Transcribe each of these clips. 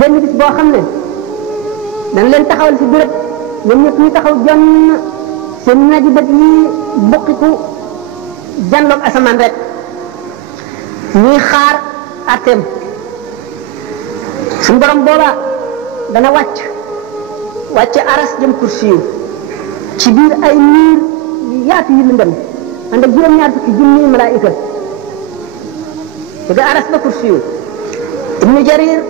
benn bis boo xam ne dana leen taxawal si béréb ñoom ñëpp ñu taxaw jonn seen naji bët yi bokkiku janloog asamaan rek ñuy xaar atteem suñu borom booba dana wàcc aras jëm kursi ci biir ay niir yu yaatu yu lëndëm ànd ak juróom-ñaar fukki junni malaayika jóge aras ba kursi ibnu jarir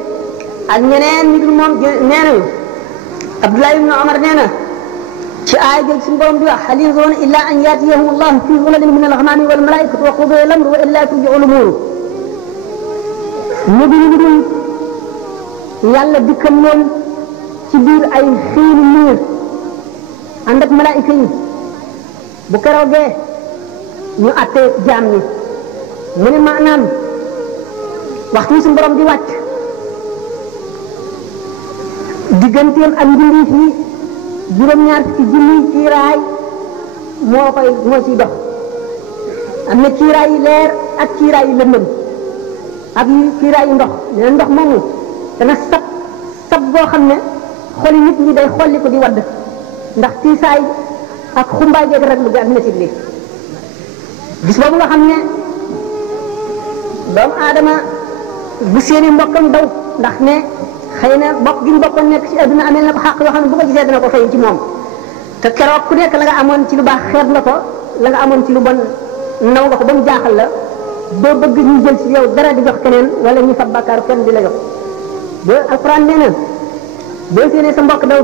ak ñeneen ñu dul moom nee nañu abdullah ibnu omar nee na ci aaya jël suñu borom di wax hal yanzuruna illa an yatiyahum allah fi zulalin min al-ghamami wal malaikatu wa qudiya al-amru wa illa turji'u al-umur ñu dul yàlla dikkal leen ci biir ay xiini niir ànd ak malaayika yi bu keroogee ñu atte jaam ñi mu ne maanaam waxtu suñu borom di wàcc digganteem ak mbindeef yi juróom-ñaar fukki junni kiiraay moo ciy dox am na kiiraay yi leer ak kiiraay yi lëndëm ak kiiraay yi ndox nee ndox moomu dana sab boo xam ne xoli nit ñi day xolli ko di wadd ndax tiisaay ak xumbaay jeeg rek lu ak métit li bis boobu nga xam ne doomu aadama bu seeni mbokkam daw ndax ne xëy na bokk gi ñu bokkoon nekk ci adduna amee na ko xàq yoo xam ne bu ko gisee dana ko fay ci moom te keroog ku nekk la nga amoon ci lu baax xeeb nga ko la nga amoon ci lu bon naw nga ko ba mu jaaxal la doo bëgg ñu jël ci yow dara di jox keneen wala ñu fab bàkkaaru kenn di la jox ba alquran nee na boo séenee sa mbokk daw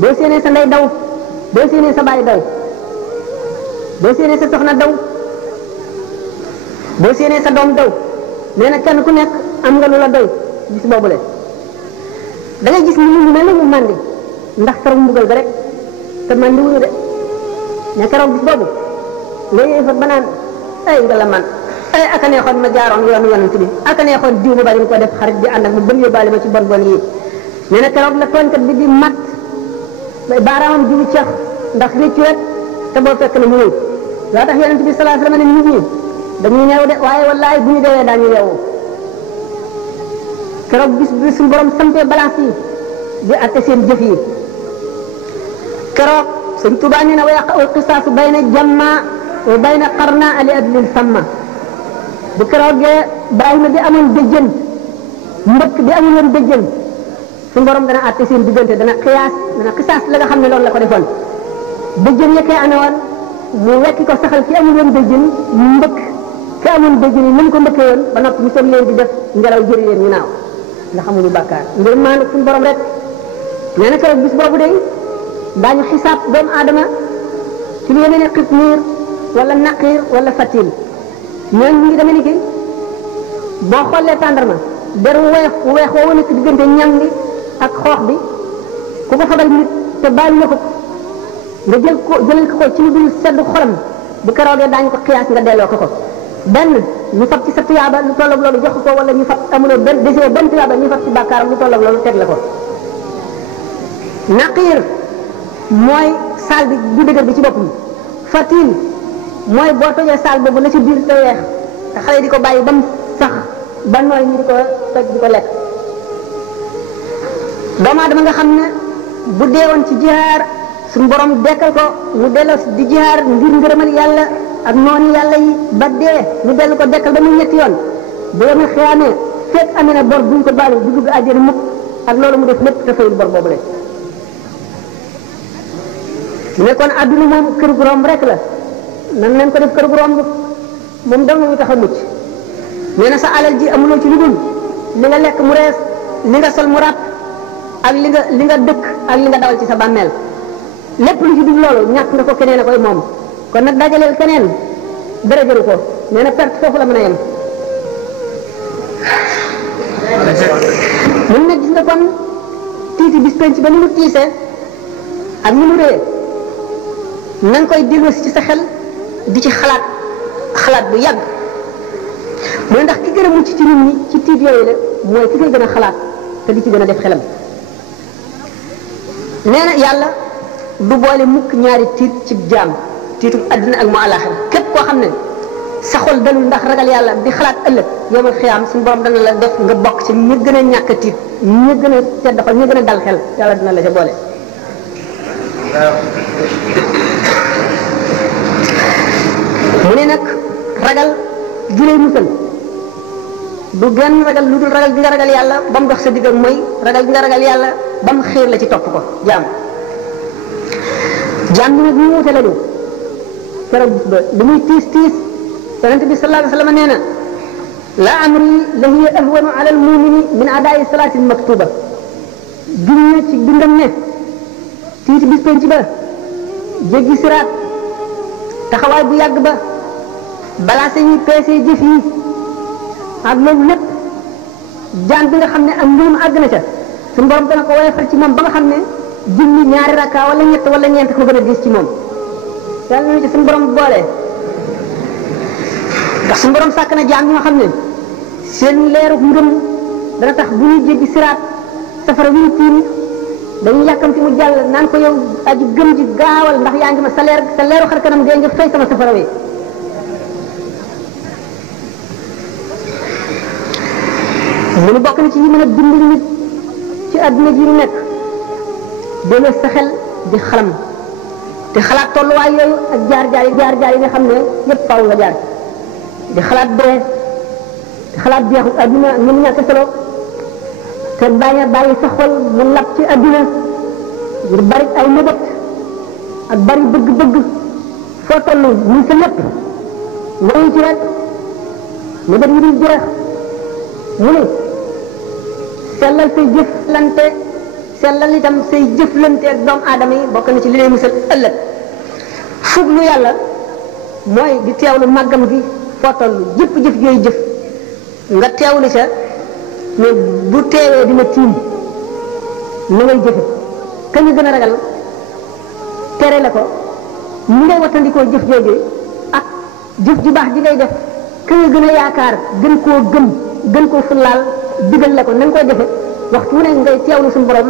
boo séenee sa ndey daw boo séenee sa baay daw boo séenee sa soxna daw boo séenee sa doom daw nee na kenn ku nekk am nga lu la doy gis boobule da ngay gis ni mu mel ne mu màndi ndax keroog mbugal ga rek te màndi wuñu de mais keroog gis boobu nga yëy fa banaan ay nga la man ay aka neexoon ma jaaroon yoonu yonent bi aka neexoon diw mu bari mu ko def xarit di ànd ak mu bëm yóbbaale ma ci bon bon yi nee na keroog la tooñkat bi di mat baaraamam di cax ndax réccu rek te boo fekk na mu ñëw loo tax yonent bi sallallahu alayhi wasallam ne nit ñi dañuy ñëw de waaye wallaay bu ñu deewee daañu yeewu keroog bis bi suñu borom sampee balance yi di atte seen jëf yi keroog sëñ Tuubaa nee na wa yaqa'u al-qisaasu bayna jamma wa bayna qarna li adlin samma bu keroogee Ibrahima bi amoon béjjën mbëkk bi amul woon béjjën suñu borom dana atte seen diggante dana xisaas la nga xam ne loolu la ko defoon béjjën ya koy amee woon mu wekki ko saxal ki amul woon béjjën mu mbëkk ki amoon béjjën yi nañ ko mbëkkee woon ba noppi ñu soog leen di def ngelaw jëri leen ñu naaw ndax amuñu bàkkaar ngir maanaam suñu borom rek nee na keroog bis boobu de daañu xisaab doomu aadama ci lu yemee ne xitmiir wala naqiir wala fatil ñooñu ñu ngi demee ni ki boo xoolee tàndarma der weex woo nekk diggante ñam bi ak xoox bi ku ko fabal nit te baal na ko nga jëlal ko ci lu dul sedd xolam bu keroogee daañu ko xiyaas nga delloo ko benn ñu fab ci sa tuyaaba lu tolloog loolu jox ko wala ñu fab amuloo benn tuyaaba ñu fab ci bàkkaaram lu tolloog loolu teg la ko naqiir mooy saal bi bu dëgër bi ci boppam fatil mooy boo tojee saal boobu la ci biir te weex te xale yi di ko bàyyi ba mu sax ba nooy ñu di ko toj di ko lekk doomu aadama nga xam ne bu deewoon ci jihaar suñu borom dekkal ko mu delloo di jihaar ngir ngërëmal yàlla ak noonu yàlla yi ba dee ñu dellu ko dekkal ba muy ñetti yoon bu yemee xiyaamee fekk amee na bor buñ ko baalu du dugg àjjana mukk ak loolu mu def lépp te fayul bor boobu leen mu ne kon adduna moom kër gu romb rek la nan leen ko def kër gu romb moom dong ñu tax a mucc nee na sa alal ji amuloo ci lu dul li nga lekk mu rees li nga sol mu ràpp ak li nga dëkk ak li nga dawal ci sa bàmmeel lépp lu ci dul loolu ñàkk nga ko keneen a koy moom kon nag dajaleel keneen dara jëru ko nee na perte foofu la mën a yem mun na gis nga kon tiiti bis penc ba ni mu tiise ak ni mu rëy na nga koy delloosi ci sa xel di ci xalaat bu yàgg mooy ndax ki gën a mucc ci nit ñi ci tiit yooyu la mooy ki koy gën a xalaat te di ci gën a def xelam nee na yàlla du boole mukk ñaari tiit ci jaam tiitu adduna ak mu àllaaxira képp koo xam ne sa xol dalul ndax ragal yàlla di xalaat ëllëg yowmal xiyaam suñu borom dana la def nga bokk ci ñi gën a ñàkk tiit ñi gën a tedd xol ñi gën a dal xel yàlla dina la ca boole. mu ne nag ragal gi lay musal du genn ragal lu dul ragal gi nga ragal yàlla ba mu dox sa digg ak mooy ragal gi nga ragal yàlla ba mu xiir la ci topp ko jaam bi nag ñu wute lañu keroog bis ba li muy tiis tiis yonente bi sallallahu alayhi wa sallam nee na la amri la hiya ahwanu ala almumini min adaayi salaati maktuba gin na ci dundam ne tiiti bis penc ba jéggi siraat taxawaay bu yàgg ba balaa sañuy peesee jëf yi ak loolu lépp jaan bi nga xam ne ak ngëm àgg na ca suñu borom dana ko woyofal ci moom ba nga xam ne julli ñaari rakka wala ñett wala ñeent ko gën a gis ci moom yàlla na ci suñu borom boole ndax suñu borom sàkk na jaan bi nga xam ne seen leeru ngëm dana tax bu ñuy jéggi siraat safara wi ñu tiim dañuy yàkkamti mu jàll naan ko yow aji gëm ji gaawal ndax yaa ngi ma sa leeru xar kanam gee nga fay sama safara wi mu nu bokk na ci yi mën a dimbali nit ci àdduna ji ñu nekk delloo sa xel di xalam te xalaat tolluwaay yooyu ak jaar-jaar yi nga xam ne yépp faaw nga jaar di xalaat dee di xalaat jeexu àdduna ñu mu ñàkk solo te bañ a bàyyi sa xol mu lab ci àdduna ngir bari ay mëbët ak bari bëgg-bëgg foo toll muy sa lépp ngay ci rek mëbët yi di jeex mu ne sellal say jëflante sellal itam say jëflante ak doomu aadama yi bokk na ci li lay musal ëllëg fuglu yàlla mooy di teewlu màggam gi foo toll jëpp jëf yooyu jëf nga teewlu ca mais bu teewee dina tiim na ngay jëfe ka ñu gën a ragal tere la ko ni ngay wattandikoo jëf jooju ak jëf ju baax ji ngay def ka nga gën a yaakaar gën koo gën koo fullaal digal la ko na nga koy defe waxtu wu ne ngay teewlu suñu borom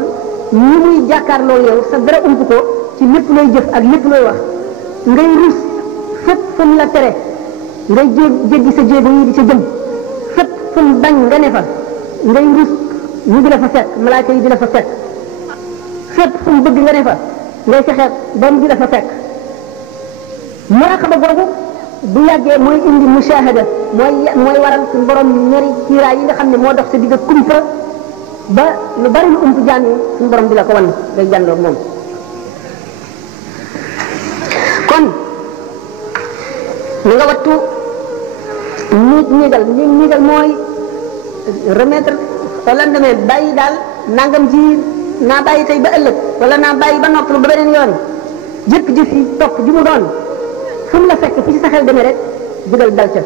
ni muy jàkkaarloo yow sa dara ump ko ci lépp looy jëf ak lépp looy wax ngay rus fépp fu mu la tere ngay jéggi sa jéego yi di sa jëm fépp fu mu bañ nga ne fa ngay rus ñu di la fa fekk malaaka yi di la fa fekk fépp fu mu bëgg nga ne fa ngay fexeet ba mu di la fa fekk muraqaba boobu bu yàggee mooy indi mushahada mooy waral suñu borom ñari kiiraay yi nga xam ne moo dox sa digg kumpa ba lu bari lu ump jaan yi suñu borom di la ko wan ngay jàndoog moom kon li nga wattu niigal mooy remettre au lendemain bàyyi daal nangam ji naa bàyyi tey ba ëllëg wala naa bàyyi ba noppalu ba beneen yoon jëpp jëf yi topp ju mu doon fu mu la fekk fi ci sa xel demee rek jugal dal ca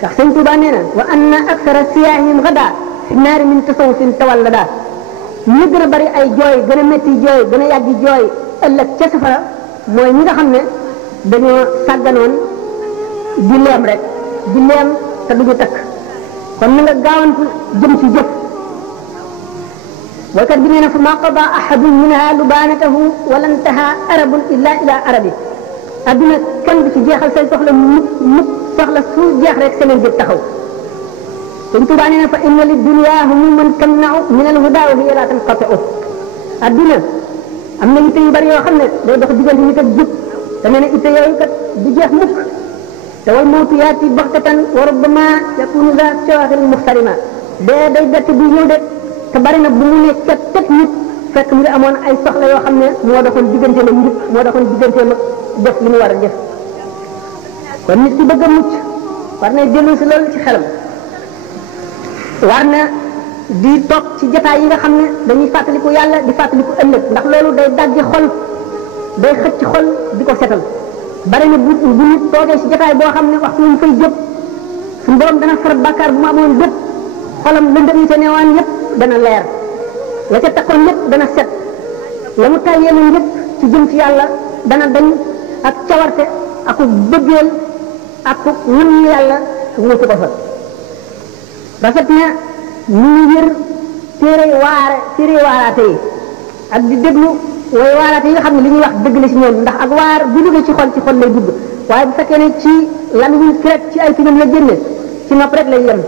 ndax sëñ Tuubaa nee na wa anna aksara siyaahim gada fi naari min tasawufin tawallada ñu gën a bari ay jooy gën a métti jooy gën a yàggi jooy ëllëg ca safara mooy ñi nga xam ne dañoo sàgganoon di leem rek di leem te duñu takk kon na nga gaawantu jëm ci jëf waykat bi nee na fa ma qada ahadun minha lubanatahu wala intaha arabun illa ila arabi adduna kenn du ci jeexal say soxla mukk soxla su jeex rek seneen jóg taxaw Sëñ Tuubaa nee na fa inna li dunya humuman tamna'u min al-huda wa hiya la tanqati'u adduna am na yitte yu bari yoo xam ne day dox diggante nit ak jub te nee na itte yooyu kat du jeex mukk te wal mawtu yaati baxtatan wa rubbama yakunu za shawaghil muxtarima dee day bett bi ñëw de te bari na bu mu ne cat tet nit fekk mu ngi amoon ay soxla yoo xam ne moo doxoon digganteem ak njub moo doxoon digganteem ak def li mu war a def kon nit ki bëgg a mucc war na dellu si loolu ci xelam war na di toog ci jotaay yi nga xam ne dañuy fàttaliku yàlla di fàttaliku ëllëg ndax loolu day daggi xol day xëcc xol di ko setal bari na bu nit toogee ci jotaay boo xam ne waxtu mu fay jëpp suñu borom dana far bàkkaar bu mu amoon lépp xolam lëndëm yi ca neewaan yépp dana leer la ca takkoon lépp dana set la mu tàyyee na lépp ci jëm ci yàlla dana dañ ak cawarte ak bëggeel ak ñun yàlla wutu ko fa rafet na ñu ngi yër téere waaraate yi ak di déglu way waaraate yi nga xam ne li ñuy wax dëgg la ci ñoom ndax ak waar bu duggee ci xol lay dugg waaye bu fekkee ne ci lamiñ ki rek ci ay tuñam la génne ci nopp rek lay yem